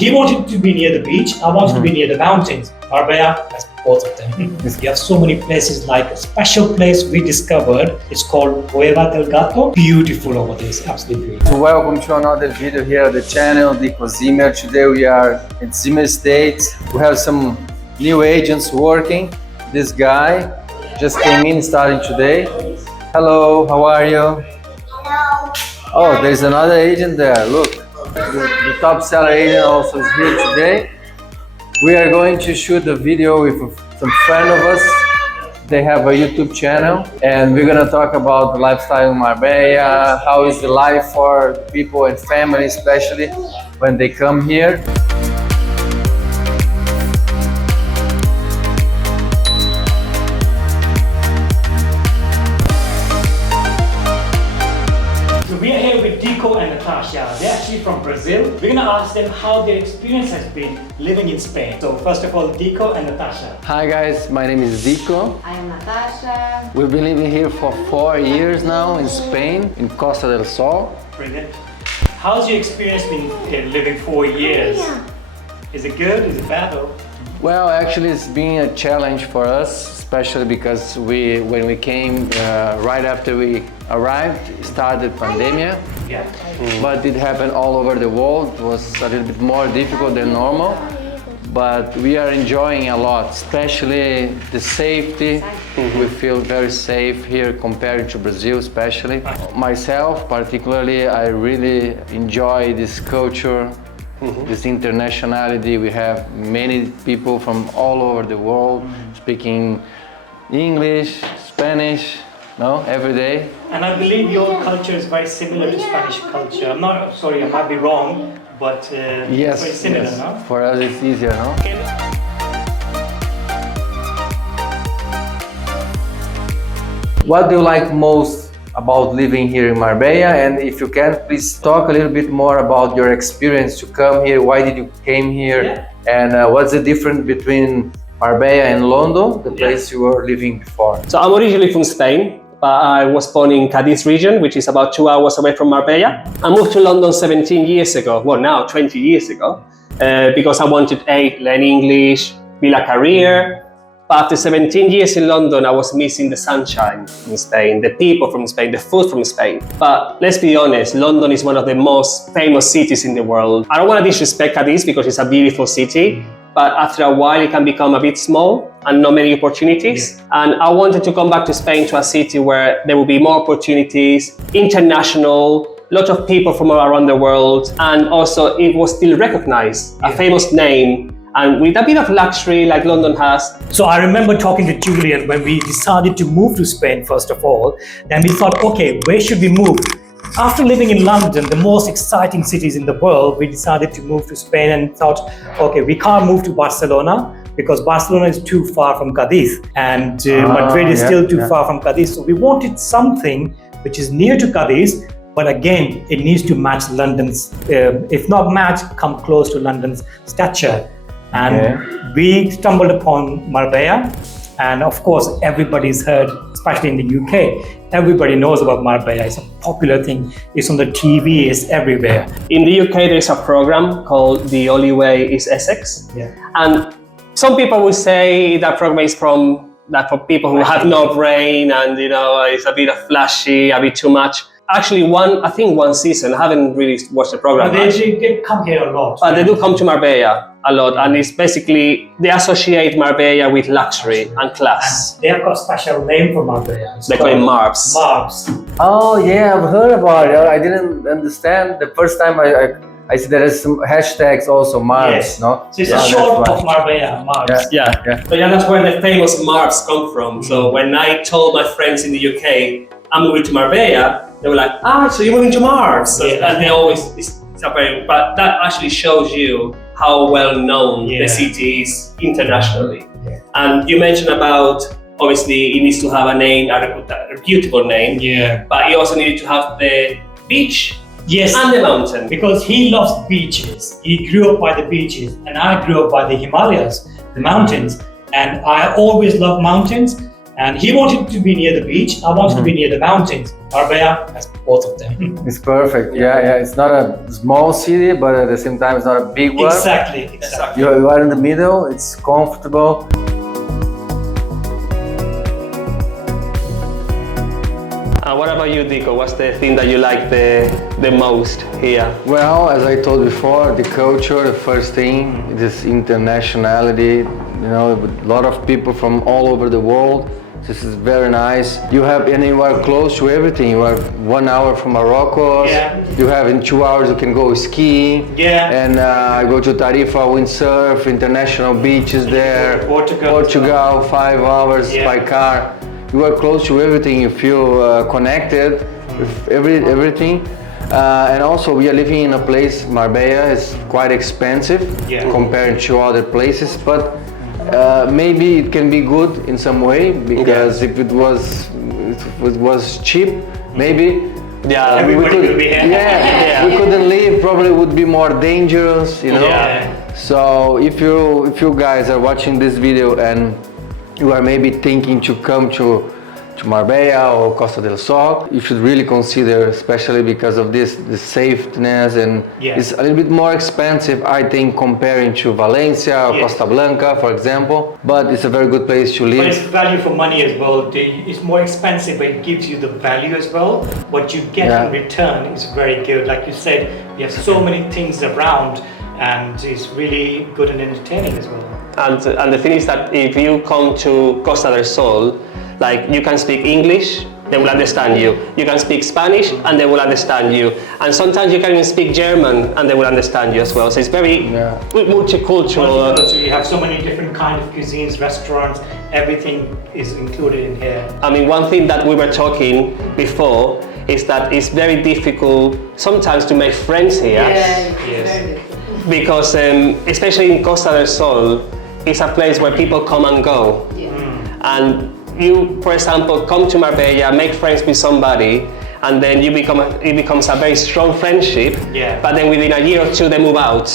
He wanted to be near the beach, I wanted to be near the mountains. Marbella has both of them. We have so many places, like a special place we discovered. It's called Cueva del Gato. Beautiful over there, it's absolutely beautiful. So welcome to another video here on the channel, Dico Zimmer. Today we are in Zimmer Estates. We have some new agents working. This guy just came in starting today. Hello, how are you? Hello. Oh, there's another agent there, look. The top seller agent also is here today. We are going to shoot a video with some friend of us. They have a YouTube channel and we're gonna talk about the lifestyle in Marbella, how is the life for people and family, especially when they come here. We are here with Dico and Natasha. They're actually from Brazil. We're gonna ask them how their experience has been living in Spain. So first of all, Dico and Natasha. Hi guys, my name is Dico. I am Natasha. We've been living here for 4 years now in Spain, in Costa del Sol. Brilliant. How's your experience been here living 4 years? Is it good? Is it bad? Or? Well, actually it's been a challenge for us, especially because when we came right after we arrived, started pandemic. Yeah. But it happened all over the world. It was a little bit more difficult than normal, but we are enjoying a lot, especially the safety. We feel very safe here compared to Brazil, especially. Myself, particularly, I really enjoy this culture, this internationality. We have many people from all over the world speaking English, Spanish, every day. And I believe your culture is very similar to Spanish culture. I'm not, sorry, I might be wrong, but Yes, it's very similar, yes. no? For us it's easier, no? What do you like most about living here in Marbella? And if you can, please talk a little bit more about your experience to come here. Why did you came here? Yeah. And what's the difference between Marbella and London, the place you were living before? So I'm originally from Spain, but I was born in Cadiz region, which is about 2 hours away from Marbella. I moved to London 17 years ago, well now 20 years ago, because I wanted to learn English, build a career. But after 17 years in London, I was missing the sunshine in Spain, the people from Spain, the food from Spain. But let's be honest, London is one of the most famous cities in the world. I don't want to disrespect Cadiz because it's a beautiful city, but after a while it can become a bit small and not many opportunities. Yeah. And I wanted to come back to Spain, to a city where there will be more opportunities, international, lot of people from all around the world, and also it was still recognized, a famous name, and with a bit of luxury like London has. So I remember talking to Julian when we decided to move to Spain, first of all. Then we thought, okay, where should we move? After living in London, the most exciting cities in the world, we decided to move to Spain and thought, okay, we can't move to Barcelona because Barcelona is too far from Cadiz and Madrid is still too far from Cadiz. So we wanted something which is near to Cadiz, but again, it needs to match London's, if not match, come close to London's stature. And we stumbled upon Marbella, and of course everybody's heard, especially in the UK, everybody knows about Marbella. It's a popular thing, it's on the TV, it's everywhere. In the UK there's a program called The Only Way is Essex, and some people will say that program is for people who have no brain and it's a bit of flashy, a bit too much. Actually, I think one season, I haven't really watched the program. But they come here a lot. But they do come to Marbella a lot, and it's basically, they associate Marbella with luxury and class. And they have got a special name for Marbella. They call it Marbs. Marbs. Oh yeah, I've heard about it. I didn't understand. The first time I see there is some hashtags also, Marbs, yes. no? So it's a short of Marbella, Marbs. Yeah. So that's where the famous Marbs come from. So when I told my friends in the UK, I'm moving to Marbella, they were like, so you're moving to Marbs. So, and they always, but that actually shows you how well known the city is internationally. Yeah. And you mentioned about, obviously it needs to have a name, a reputable name, but it also needed to have the beach and the mountain. Because he loves beaches. He grew up by the beaches and I grew up by the Himalayas, the mountains. And I always loved mountains. And he wanted to be near the beach, I wanted to be near the mountains. Marbella has both of them. It's perfect. Yeah. It's not a small city, but at the same time, it's not a big one. Exactly. You are in the middle. It's comfortable. What about you, Dico? What's the thing that you like the most here? Well, as I told before, the culture, the first thing, this internationality, you know, with a lot of people from all over the world. This is very nice. You are close to everything. You are 1 hour from Morocco. Yeah. You have in 2 hours you can go skiing. Yeah. And go to Tarifa, windsurf, international beaches there. Portugal. 5 hours by car. You are close to everything. You feel connected with everything. And also we are living in a place, Marbella is quite expensive compared to other places, but maybe it can be good in some way, because if it was cheap, maybe everybody could be here. we couldn't live. Probably would be more dangerous, you know. So if you guys are watching this video and you are maybe thinking to come to Marbella or Costa del Sol, you should really consider, especially because of the safeness, and it's a little bit more expensive, I think, comparing to Valencia or Costa Blanca, for example, but it's a very good place to live. But it's value for money as well. It's more expensive, but it gives you the value as well. What you get in return is very good. Like you said, you have so many things around, and it's really good and entertaining as well. And the thing is that if you come to Costa del Sol, like, you can speak English, they will understand you. You can speak Spanish and they will understand you. And sometimes you can even speak German and they will understand you as well. So it's very multicultural. You have so many different kind of cuisines, restaurants, everything is included in here. I mean, one thing that we were talking before is that it's very difficult sometimes to make friends here. Yes. Because especially in Costa del Sol, it's a place where people come and go. And you, for example, come to Marbella, make friends with somebody, and then it becomes a very strong friendship. But then within a year or two, they move out,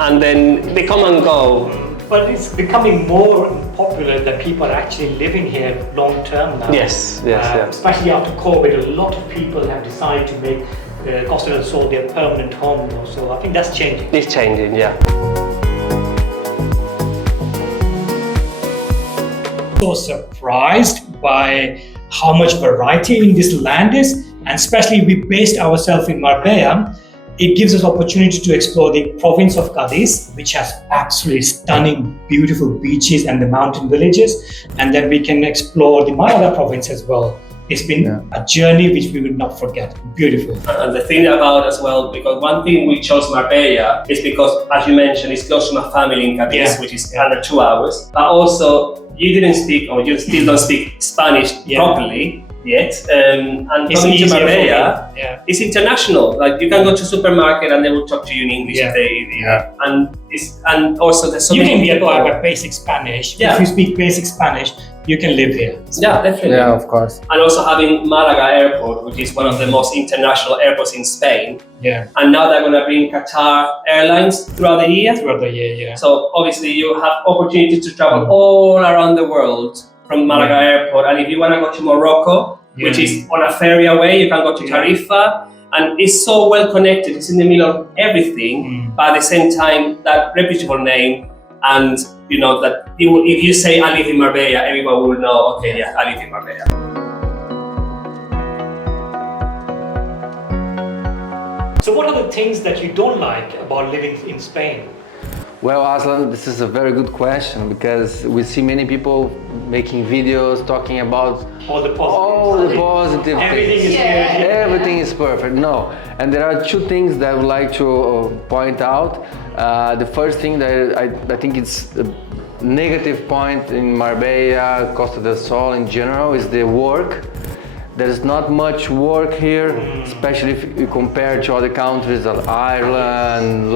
and then they come and go. But it's becoming more popular that people are actually living here long term now. Yes. Especially after COVID, a lot of people have decided to make Costa del Sol their permanent home now. So I think that's changing. It's changing, yeah. So surprised by how much variety in this land is, and especially we based ourselves in Marbella. It gives us opportunity to explore the province of Cadiz, which has absolutely stunning, beautiful beaches and the mountain villages, and then we can explore the Malaga province as well. It's been a journey which we will not forget. Beautiful. And the thing about as well, because one thing we chose Marbella is because, as you mentioned, it's close to my family in Cadiz, which is under 2 hours. But also, you didn't speak, or you still don't speak Spanish properly yet. And coming to Marbella, it's international. Like, you can go to supermarket and they will talk to you in English. And also there's so many people. You can get basic Spanish. If you speak basic Spanish, you can live here. Yeah, definitely. Yeah, of course. And also having Malaga Airport, which is one of the most international airports in Spain. And now they're going to bring Qatar Airlines throughout the year. So obviously you have opportunity to travel all around the world from Malaga Airport. And if you want to go to Morocco, which is on a ferry away, you can go to Tarifa. And it's so well connected. It's in the middle of everything, but at the same time, that reputable name. And you know that if you say I live in Marbella, everybody will know, okay, I live in Marbella. So what are the things that you don't like about living in Spain? Well, Aslan, this is a very good question, because we see many people making videos talking about all the positive everything things. Everything is perfect. No, and there are two things that I would like to point out. The first thing that I think it's a negative point in Marbella, Costa del Sol in general, is the work. There's not much work here, especially if you compare to other countries like Ireland,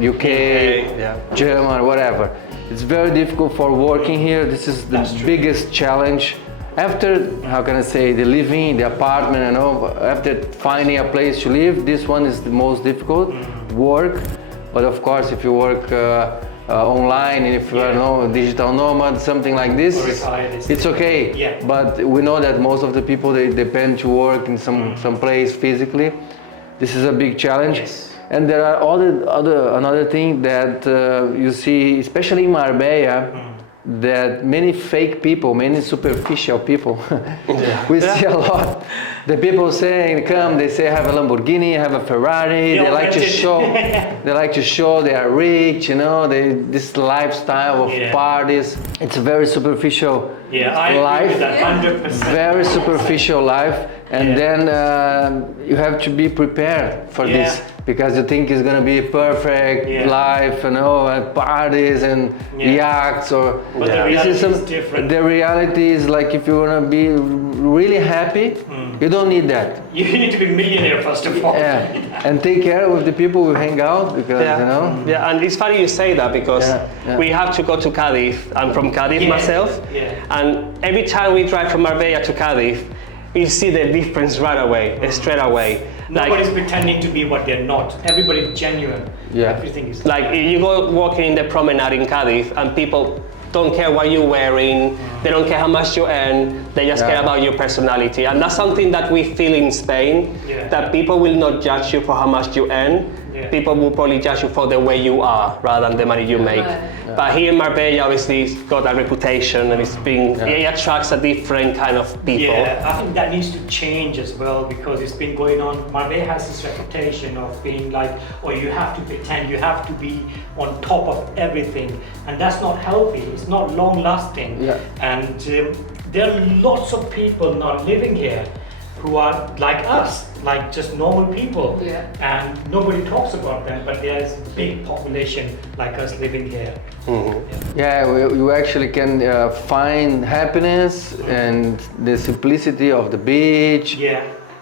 UK, Germany, whatever. It's very difficult for working here. This is the biggest challenge. After, how can I say, the living, the apartment, you know, after finding a place to live, this one is the most difficult, work. But of course, if you work online, and if you are no digital nomad, something like this, it's okay. Yeah. But we know that most of the people, they depend to work in some place physically. This is a big challenge. Yes. And there are another thing that you see, especially in Marbella, that many fake people, many superficial people, we see a lot. The people saying, come, they say have a Lamborghini, have a Ferrari, they like to show, they are rich, you know, this lifestyle of parties. It's a very superficial life, agree with that, 100%. very superficial life, and then you have to be prepared for this. Because you think it's gonna be a perfect life, you know, parties and yachts, or but the reality is different. The reality is like if you wanna be really happy, you don't need that. You need to be a millionaire first of all. And take care of the people who hang out, because you know. Yeah, and it's funny you say that, because we have to go to Cadiz. I'm from Cadiz myself, and every time we drive from Marbella to Cadiz, you see the difference right away, straight away. Nobody's pretending to be what they're not. Everybody's genuine. Everything is like you go walking in the promenade in Cadiz, and people don't care what you're wearing, they don't care how much you earn, they just care about your personality. And that's something that we feel in Spain, that people will not judge you for how much you earn. People will probably judge you for the way you are rather than the money you make. But here in Marbella, obviously, it's got a reputation, and it attracts a different kind of people. Yeah, I think that needs to change as well, because it's been going on. Marbella has this reputation of being like, oh, you have to pretend, you have to be on top of everything, and that's not healthy. It's not long lasting. And there are lots of people not living here who are like us, like just normal people, and nobody talks about them, but there's a big population like us living here. You actually can find happiness and the simplicity of the beach,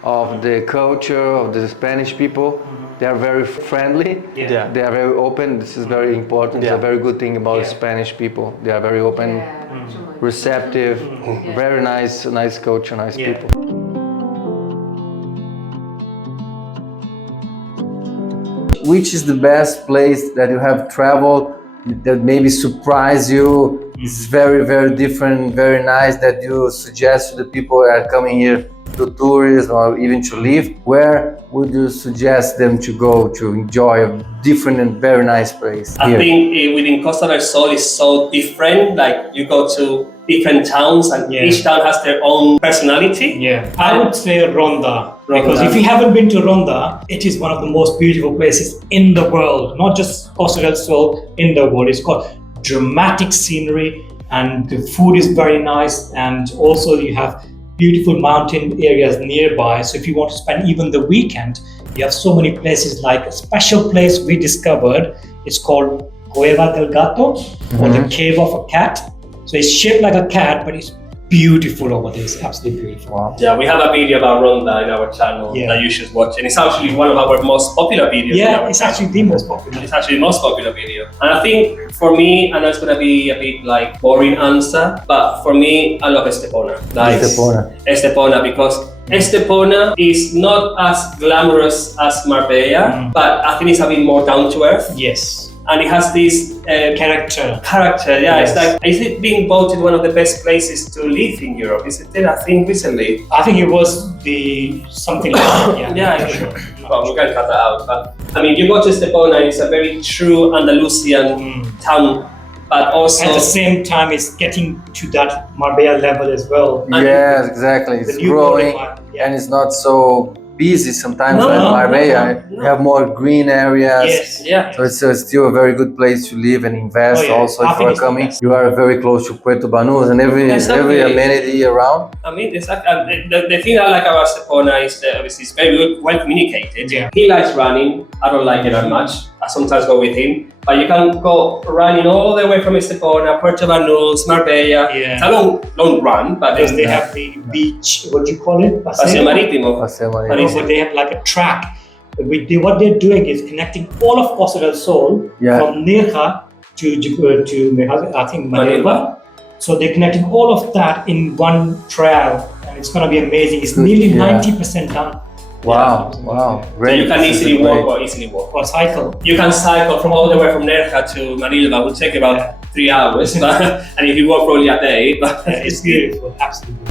of the culture of the Spanish people. They are very friendly, they are very open. This is very important. It's a very good thing about Spanish people. They are very open, receptive, very nice culture, nice people. Which is the best place that you have traveled that maybe surprise you? It's very, very different, very nice, that you suggest to the people that are coming here to tourism or even to live? Where would you suggest them to go to enjoy a different and very nice place? I think within Costa del Sol is so different. Like you go to different towns, and each town has their own personality. I would say Ronda. Because if you haven't been to Ronda, it is one of the most beautiful places in the world, not just Costa del Sol, in the world. It's got dramatic scenery, and the food is very nice, and also you have beautiful mountain areas nearby. So if you want to spend even the weekend, you have so many places. Like a special place we discovered, it's called Cueva del Gato, or the Cave of a Cat. So it's shaped like a cat, but it's beautiful over there. It's absolutely beautiful. Wow. Yeah, we have a video about Ronda in our channel that you should watch, and it's actually one of our most popular videos. Yeah, it's actually the most popular. It's actually the most popular video. And I think for me, I know it's gonna be a bit like boring answer, but for me, I love Estepona. Like Estepona, because Estepona is not as glamorous as Marbella, but I think it's a bit more down to earth. Yes. And it has this character. It's like, is it being voted one of the best places to live in Europe? Is it there? I think recently. I think it was something like that. Sure. Well, we can cut that out. But I mean, you go to Estepona, it's a very true Andalusian town, but also at the same time, it's getting to that Marbella level as well. Yes, exactly. It's growing, and it's not so busy sometimes like Marbella. You have more green areas. So it's still a very good place to live and invest. Also, if you are coming, you are very close to Puerto Banús and every amenity around. I mean, the thing I like about Estepona is that obviously it's very well communicated. He likes running. I don't like it that much. I sometimes go with him. But you can go running all the way from Estepona, Puerto Banús, Marbella. It's a long run, but because they have the beach, what do you call it? Paseo Marítimo. But they have like a track. What they're doing is connecting all of Costa del Sol from Nerja to I think Manilva. So they're connecting all of that in one trail, and it's going to be amazing. It's nearly 90% done. Wow, wow, So great. you can This is easily great. walk. Or cycle. You can cycle from all the way from Nerja to Manila, it would take about 3 hours, but, and if you walk probably a day, but It's beautiful, absolutely.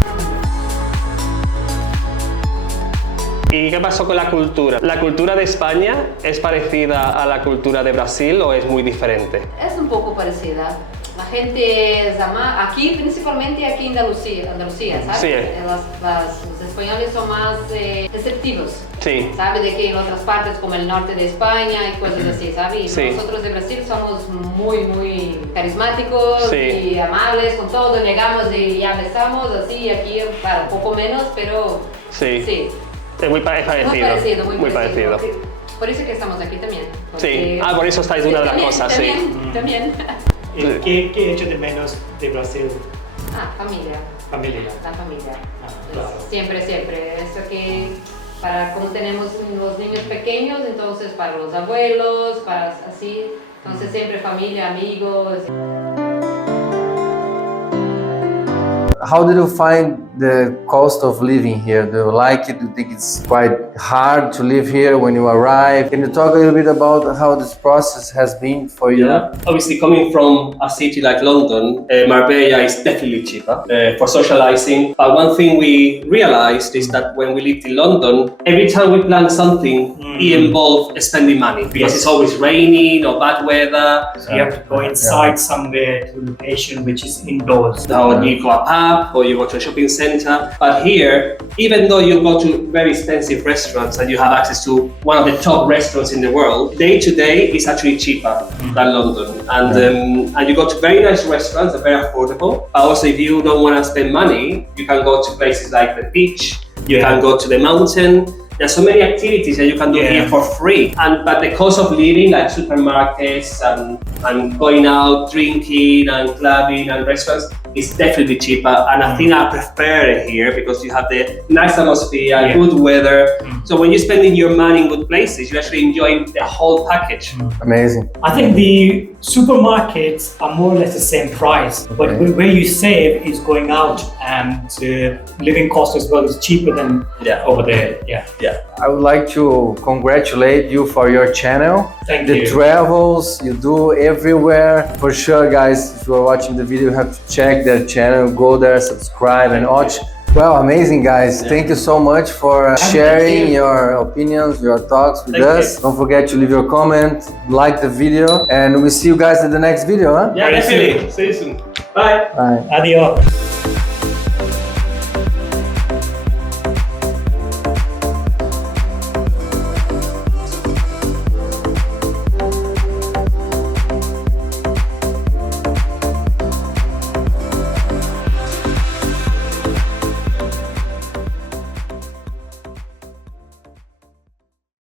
¿Y qué pasó con la cultura? ¿La cultura de España es parecida a la cultura de Brasil o es muy diferente? Es un poco parecida. La gente es aquí, principalmente aquí en Andalucía, ¿sabes? Sí. Los españoles son más receptivos. Sí. ¿Sabe? De que en otras partes como el norte de España y cosas así, ¿sabes? Y Sí. nosotros de Brasil somos muy carismáticos Sí. y amables con todo, llegamos y ya besamos, así, aquí para un poco menos, pero Sí. sí. Es muy parecido. Muy parecido. Por eso que estamos aquí también. Sí. Ah, por eso estáis una de las cosas, sí. También. ¿Qué echo de menos de Brasil? Familia. Familia. La familia. Claro. Siempre. Eso que como tenemos los niños pequeños, entonces para los abuelos, para así, entonces siempre familia, amigos. How did you find the cost of living here? Do you like it? Do you think it's quite hard to live here when you arrive? Can you talk a little bit about how this process has been for you? Yeah. Obviously, coming from a city like London, Marbella is definitely cheaper for socializing. But one thing we realized is that when we lived in London, every time we plan something, it involved spending money because Yes. it's always raining or bad weather. So you have to go inside somewhere to a location which is indoors. Or you go a pub or you go to a shopping center. But here, even though you go to very expensive restaurants and you have access to one of the top restaurants in the world, day to day is actually cheaper than London. And you go to very nice restaurants, they're very affordable. But also, if you don't want to spend money, you can go to places like the beach, you can go to the mountain. There's so many activities that you can do here for free. But the cost of living, like supermarkets and going out, drinking and clubbing and restaurants, is definitely cheaper. And I think I prefer it here because you have the nice atmosphere, good weather. So when you're spending your money in good places, you actually enjoy the whole package. Amazing. I think the supermarkets are more or less the same price, but where you save is going out, and living cost as well is cheaper than over there. Yeah. I would like to congratulate you for your channel. Thank The you. travels you do everywhere. For sure, guys, if you are watching the video, you have to check their channel, go there, subscribe and watch. Well, amazing, guys. Thank you so much for sharing your opinions, your thoughts with us. Don't forget to leave your comment, like the video, and we'll see you guys in the next video. Huh? Yeah, definitely. See you soon. Bye. Bye. Adios.